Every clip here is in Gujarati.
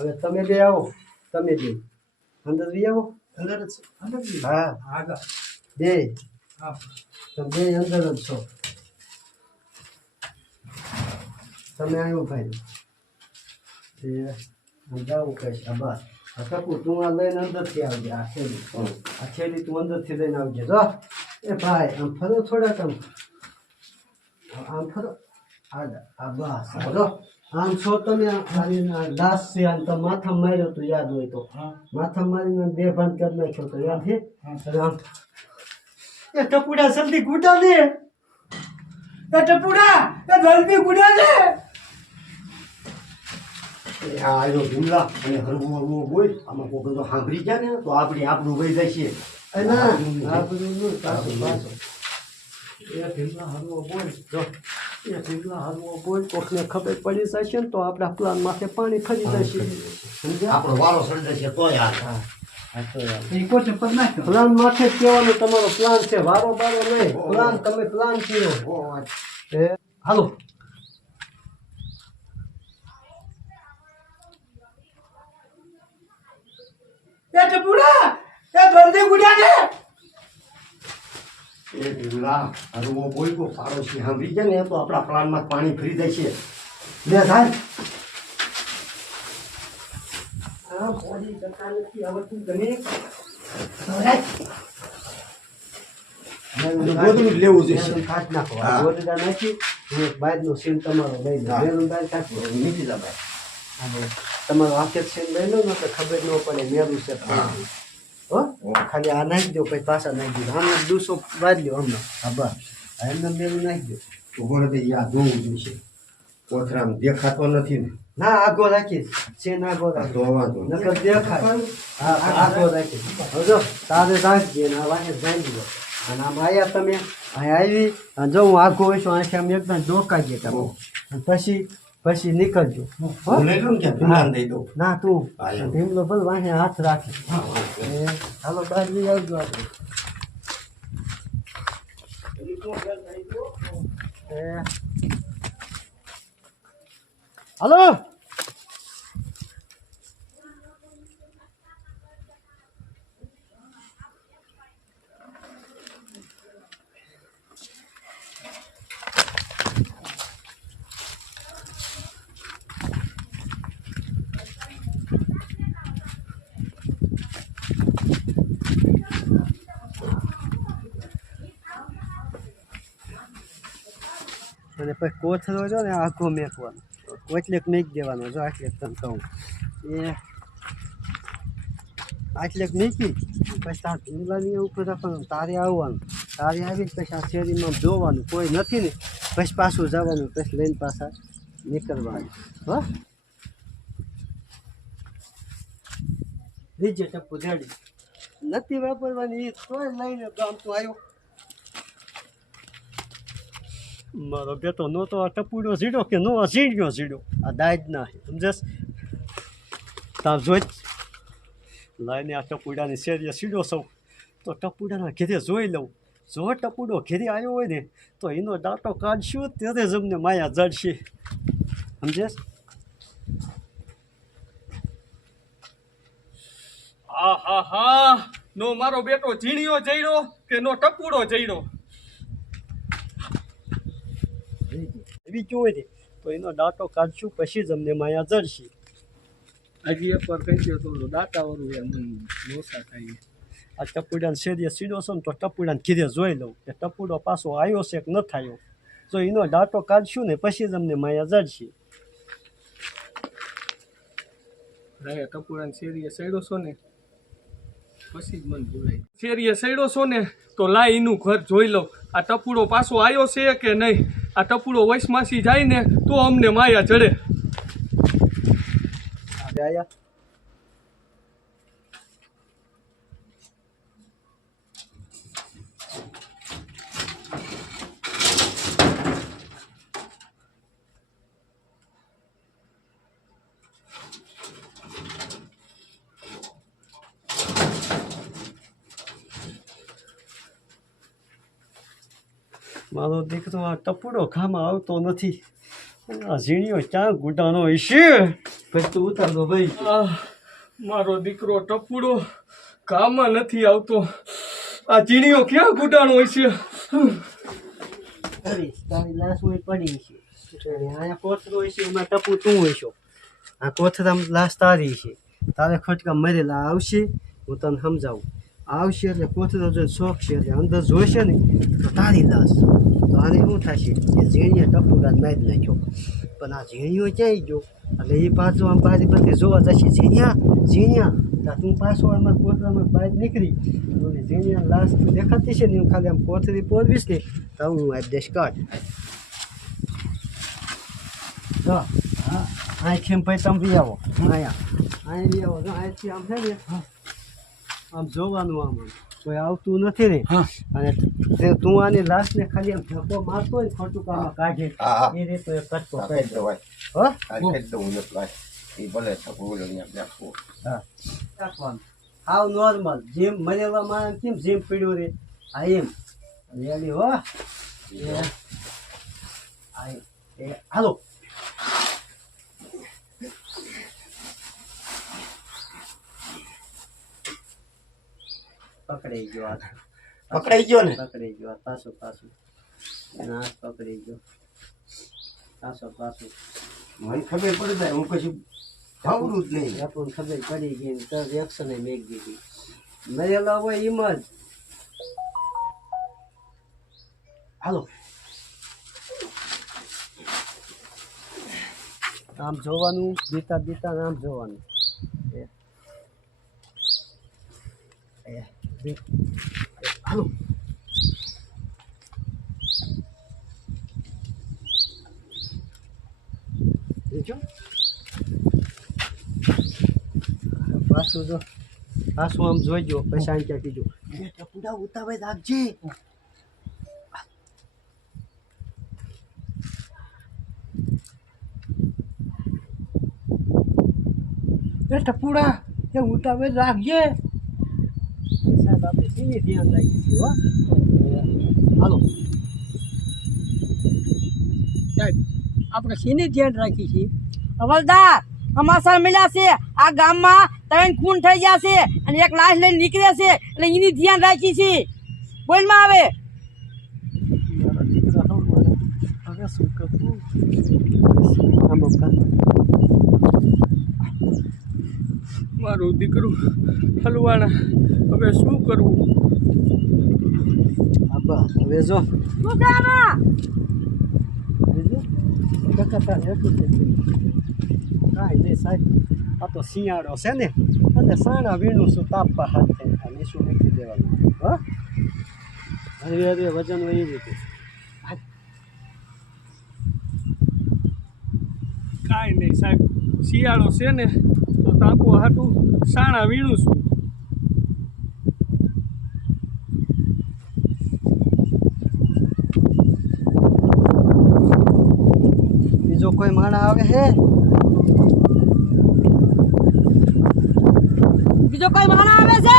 હવે તમે બે આવો, તમે બે અંદર બી આવો. હા બે તમે બે અંદર જ છો. તમે આવ્યો ભાઈ જાવું કહીશ. બસ ટપુ તું આ લઈને અંદરથી આવજે. આ થેલી તું અંદરથી લઈને આવજે. જો એ ભાઈ આમ ફરો થોડાક, આમ ફરો. આ બસ જો આમ છો તમે. દાસ છે આમ તો માથા માર્યો તો યાદ હોય તો માથા મારીને બે ભાન કરી નાખ્યો તો યાદ છે. આમ એ ટપુડા જલ્દી ગુડા દે. એ ટપુડા એ જલ્દી ગુડા દે. આવ્યો ભીમલા અને હરવું હરવું બોલ. આમાં કોઈ બધો સાંભળી ગયા ને તો આપણું વહી જાય છે. ના આપણું એ ભીમલા હરવો બોલ. જો એ ભીમલા હરવો બોલ કોકને ખબર પડી જશે ને તો આપણા પ્લાન માથે પાણી ફરી જશે. આપણો વારો સડી જશે તો યાર. પ્લાન માથે જ કહેવાનું તમારો પ્લાન છે. વારો બારો નહીં, પ્લાન તમે પ્લાન કર્યો. હાલો એ ટપુડા એ જલ્દી ગુડા દે. એ ભીમલા હરવો બોલ કો પાડોશી સાંભળી ગયા ને તો આપણા પ્લાનમાં પાણી ફરી જાય છે. લે થાય હા બોડી જતા નથી આવડતું તમે. ગોદડું જ લેવું છે. કાઢ નાખો. ગોદડા નાખી બહારનો સીન તમારો લઈ લો. મેરું બહાર કાઢો. નીકળી જા ભાઈ. તમારો હાથે સીન લઈ લો ને તો ખબર ન પડે મેરું છે. હો ખાલી આ નાખી દો પછી પાછા નાખી દો. હમણાં દૂસો વાળી લો હમણાં. હા બસ એમને મેરું નાખી દો. ઉભો રહે યા જોવું જોઈશે. કોથરામ દેખાતો નથી ને. ના આગો રાખી સીન આગો રાખી તો વાંધો નકર દેખાય. હા આગો રાખી જો તારે રાખજે ને આ વાંચે જાણી દો. અને આમ આવ્યા તમે અહીં આવી અને જો હું આગો હોય છું અહીંથી આમ એકદમ ડોકાઈએ તમે પછી નીકળજો. લઈ લો ને કે ભીમલાને દઈ દઉં. ના તું ભીમલો ભલે વાંચે હાથ રાખે. હાલો બહાર લઈ આવજો આપણે. હાલો અને પછી કોથળો જો ને આખો મેકવાનો. એટલેક મેક દેવાનો. જો આટલેક તને કહું એ આટલેક મેકી પછી તાર ભીમલાની ઉપર રાખવાનું. તારે આવવાનું. તારે આવીને પછી આ શેરીમાં જોવાનું કોઈ નથી ને પછી પાછું જવાનું. પછી લઈને પાછા નીકળવાનું. હો લીજે ટપ્પુ રેડી નથી વાપરવાની. એ તોય લઈને ગામ તો આવ્યો. મારો બેટો નો તો આ ટપુડો ઝીડો કે નો આ ઝીડ્યો ઝીડો. આ દાજ ના સમજસ તાર જોઈ લાઈને આ ટપુડાની શેરીએ સીડો સૌ તો ટપુડાના ઘેરે જોઈ લઉં. જો ટપુડો ઘેરે આવ્યો હોય ને તો એનો દાંતો કાઢશું ત્યારે જ અમને માયા જડશે. સમજેશ? હા હા હા નો મારો બેટો ઝીણ્યો જઈડો કે નો ટપુડો જઈડો. એવી જોઈ તો એનો દાંતો કાઢશું પછી જ અમને માયા જડશે. હજી એક વાર કહી દો તો દાતા વાળું એમ લોસા થાય. આ ટપુડાને શેરીએ સીડો છે ને તો ટપુડાને ઘીરે જોઈ લઉં કે ટપુડો પાછો આવ્યો છે કે ન થયો. જો એનો દાંતો કાઢશું ને પછી જ અમને માયા જડશે. રાય ટપુડાને શેરીએ સડ્યો છો ને પછી જ મન બોલાય. શેરીએ સડ્યો છો ને તો લાય એનું ઘર જોઈ લઉં. આ ટપુડો પાછો આવ્યો છે કે નહીં. આ ટપુડો વૈશમાસી જાય ને તો અમને માયા જડે. આયા મારો દીકરો આ ટપુડો ખામાં આવતો નથી. આ ઝીણીઓ ક્યાં ગુડાનો હશે. પછી તું ઉતાર દો ભાઈ. મારો દીકરો ટપુડો કામમાં નથી આવતો. આ ચીણીઓ ક્યાં ગુડાણો હોય છે? અરે તારી લાશ હોય પડી છે અહીંયા કોથળો હોય છે એમાં ટપુ તું હોય છો આ કોથળામાં લાશ તારી છે તારે ખોટકા મરેલા આવશે હું તને સમજાવું આવશે એટલે કોથળો જો શોખ છે એટલે અંદર જોઈશે ને તો તારી લાશ તો આને શું થશે કે ઝીણીએ ટપુડા મારી નાખ્યો પણ આ ઝીણીઓ ક્યાંય ગયો એટલે એ પાછો આમ બારી બધી જોવા જશે ઝીણિયા તું પાછો આમાં કોથળામાં બહાર નીકળી ઝીણિયા લાશ દેખાતી છે ને હું ખાલી આમ કોથળી પોરવીશ ને તો હું આપી દઈશ કાઢ જો હા અહીંથી ભાઈ તમે બી આવો અહીં બી આવો જો અહીંથી આમ છે ને આમ જોવાનું આમ કોઈ આવતું નથી ને અને તું આની લાશને ખાલી આમ ધક્કો મારતો હોય ને ખોટું કામ કાઢે એ રીતે એક કટકો કરી દો હાવ નોર્મલ જેમ મરેલા માણસ કેમ જેમ પીડ્યું રે આ એમ રેડી હો હાલો પકડાઈ ગયો હાથ પકડાઈ ગયો ને પકડાઈ ગયો પાછું એના હાથ પકડાઈ ગયો પાછું મને ખબર પડી જાય હું કશું જાવરું જ નહીં આપણને ખબર પડી ગઈ ને તો એક્શન મેક દીધી મરેલા હોય એમ જ હાલો આમ જોવાનું બીતા આમ જોવાનું હાલો પાછું આમ જોઈજો પછી આમ ક્યાં કીધું ટપુડા ઉતાવે રાખજે ટપુડા એ ઉતાવે રાખજે સાહેબ આપણે સીની ધ્યાન રાખીશું હો હાલો સાહેબ આપણે સીની ધ્યાન રાખી છીએ હવલદાર અમાસર મળ્યા છે આ ગામમાં 3 ખૂન થઈ ગયા છે અને એક લાશ લઈને નીકળ્યા છે એટલે એની ધ્યાન રાખી છે બોલમાં આવે હવે શું કરવું મારું દીકરું હલવાણા હવે શું કરવું? આબા હવે જો શું કામ કાંઈ નહીં સાહેબ આ તો શિયાળો છે ને એટલે સાણા વીણું છું તાપવા હાથે અને શું મૂકી દેવાનું હા હરે વજન હોય એવી રીતે કાંઈ નહીં સાહેબ શિયાળો છે ને તો તાપો હાટું સાણા વીણું છું. બીજો કોઈ માણા આવે હે બીજો કોઈ માણસ આવે છે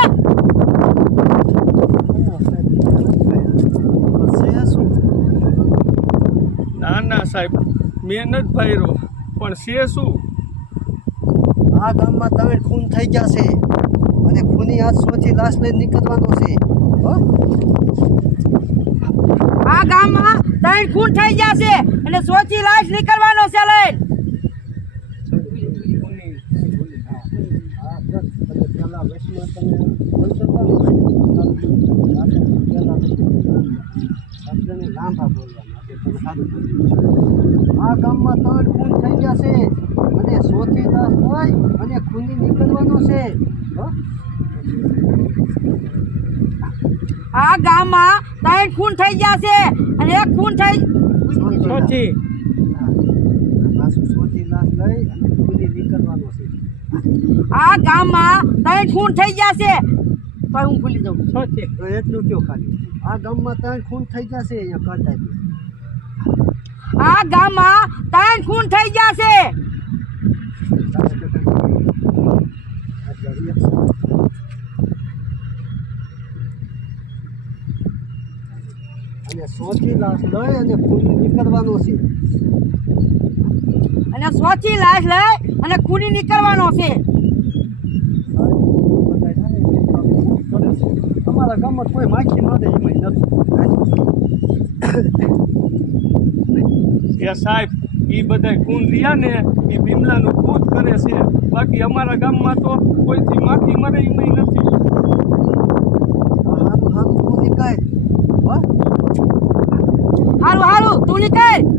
ના સાહેબ મેં નથી ભાર્યો પણ છે શું? આ ગામમાં તમે ખૂન થઈ ગયા છે અને ખૂની હાથ સોથી લાશ લઈને નીકળવાનો છે હો આ ગામમાં 3 ખૂન થઈ ગયા છે અને 100 થી લાશ નીકળવાનો છે લઈને પેલા વર્ષમાં તમે બોલશો ને લાંબા બોલવાના તમે સારું આ ગામમાં 3 ખૂન થઈ ગયા છે અને 100 થી લાશ હોય અને ખૂની નીકળવાનો છે હો આ ગામમાં 3 ખૂન થઈ ગયા છે અને 1 ખૂન થઈ સોથી પાછું સોથી લાશ લઈ અને ખૂની નીકળવાનો છે આ ગામમાં 3 ખૂન થઈ ગયા છે તો હું ભૂલી જાઉં સોથી તો એટલું કયો ખાલી આ ગામમાં 3 ખૂન થઈ ગયા છે અહીંયા કરતા આ ગામમાં 3 ખૂન થઈ ગયા છે અને સોથી લાશ લઈ અને ખૂન નીકળવાનો છે અને સોચી લાશ લઈ અને ખૂની નીકળવાનો છે. અમારા ગામમાં કોઈ માખી ન દે એમાં નથી. એ સાહેબ એ બધા ખૂન રહ્યા ને એ ભીમલાનું ભૂત કરે છે, બાકી અમારા ગામમાં તો કોઈથી માખી મરે એમ નથી. હારું હારું તું નીકળ.